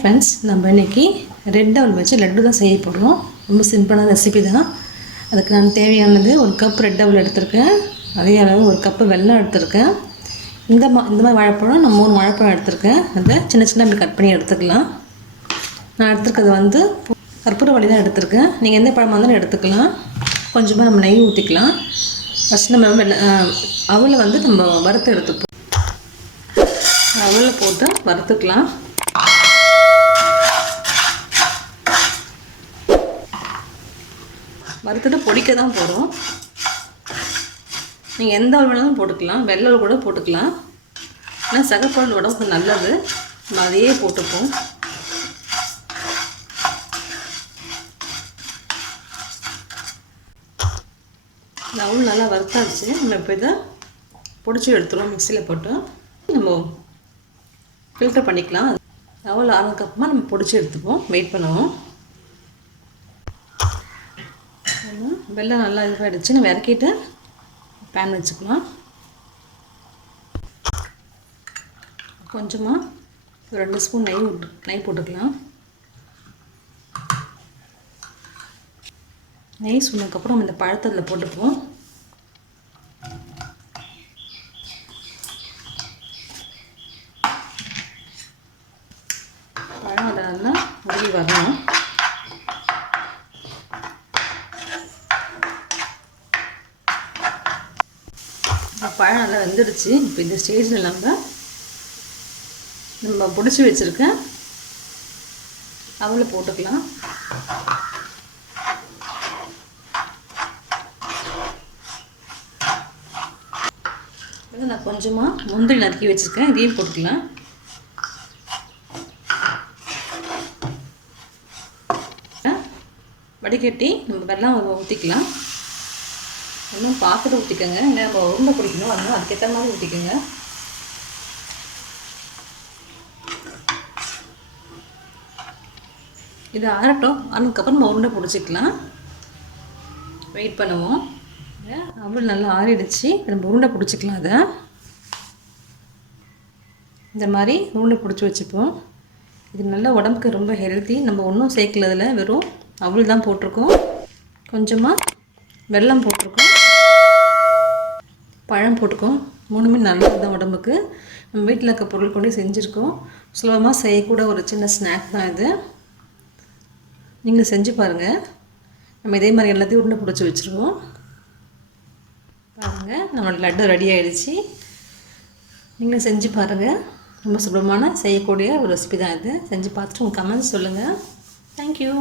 Friends நம்ம இன்னைக்கு red அவல் வச்சு லட்டு தான் செய்ய போறோம். ரொம்ப சிம்பிளான ரெசிபி தான். அதுக்கு நான் தேவையானது 1 கப் ரெட் அவல் எடுத்துர்க்கேன். அதே அளவு 1 கப் வெல்லம் எடுத்துர்க்கேன். இந்த மாதிரி வாழைப்பழம் நான் 3 வாழைப்பழம் எடுத்துர்க்கேன். அதை சின்ன சின்ன அப்படி கட் பண்ணி எடுத்துக்கலாம். நான் எடுத்துக்கிறது வந்து கற்பூரவள்ளி தான் எடுத்துர்க்கேன். நீங்க எந்த பழமா இருந்தாலும் எடுத்துக்கலாம். கொஞ்சமா நம்ம நெய் ஊத்திக்கலாம். ஃபர்ஸ்ட் நம்ம அவலை வந்து நம்ம வறுத்து எடுத்துப்போம். அவலை போட்டு வறுத்துக்கலாம். வறுத்துட்டு பொடிக்க தான் போகிறோம். நீங்கள் எந்த அவல் வேணாலும் போட்டுக்கலாம், வெள்ளை கூட போட்டுக்கலாம். ஆனால் சகப்பவல் உடம்புக்கு நல்லது, நம்ம அதையே போட்டுப்போம். இந்த அவல் நல்லா வறுத்தாச்சு. நம்ம இப்போ இதை பொடிச்சு எடுத்துருவோம். மிக்சியில் போட்டு நம்ம ஃபில்டர் பண்ணிக்கலாம். அவல் ஆனதுக்கப்புறமா நம்ம பொடிச்சு எடுத்துப்போம். வெயிட் பண்ணுவோம். வெல்லம் நல்லா இதுவாகிடுச்சு. நம்ம இறக்கிட்டு பேன் வச்சுக்கலாம். கொஞ்சமாக 2 ஸ்பூன் நெய் போட்டுக்கலாம். நெய் சொன்னதுக்கப்புறம் நம்ம இந்த பழத்தை அதில் போட்டுப்போம். பழம் அதை நல்லா உருகி வரணும். பழம் நல்லா வெந்துடுச்சு. இப்போ இந்த ஸ்டேஜில் நம்ம பிடிச்சி வச்சுருக்க அவலை போட்டுக்கலாம். நான் கொஞ்சமாக முந்திரி நறுக்கி வச்சுருக்கேன். இதையும் போட்டுக்கலாம். வடிகட்டி நம்ம வெல்லம் ஊற்றிக்கலாம். இன்னும் பார்த்துட்டு ஊற்றிக்கோங்க. ஏன்னா நம்ம உருண்டை பிடிக்கணும், அதனால் அதுக்கேற்ற மாதிரி ஊற்றிக்கோங்க. இது ஆறட்டும். ஆனதுக்கப்புறம் நம்ம உருண்டை பிடிச்சிக்கலாம். வெயிட் பண்ணுவோம். அவல் நல்லா ஆறிடுச்சு. நம்ம உருண்டை பிடிச்சிக்கலாம். அதை இந்த மாதிரி உருண்டை பிடிச்சி வச்சுப்போம். இது நல்ல உடம்புக்கு ரொம்ப ஹெல்த்தி. நம்ம ஒன்றும் சேர்க்கலதில் வெறும் அவல் தான் போட்டிருக்கோம். கொஞ்சமாக வெல்லம் போட்டிருக்கோம், பழம் போட்டுக்கோம். 3மே நல்லது தான் உடம்புக்கு. நம்ம வீட்டில் இருக்க பொருள் கொண்டு செஞ்சுருக்கோம். சுலபமாக செய்யக்கூட ஒரு சின்ன ஸ்நாக் தான் இது. நீங்களும் செஞ்சு பாருங்கள். நம்ம இதே மாதிரி எல்லாத்தையும் உருண்டை பிடிச்சி வச்சுருவோம். பாருங்கள், நம்மளோட லட்டு ரெடி ஆகிடுச்சு. நீங்களும் செஞ்சு பாருங்கள். ரொம்ப சுலபமான செய்யக்கூடிய ஒரு ரெசிபி தான் இது. செஞ்சு பார்த்துட்டு உங்கள் கமெண்ட்ஸ் சொல்லுங்கள். தேங்க்யூ.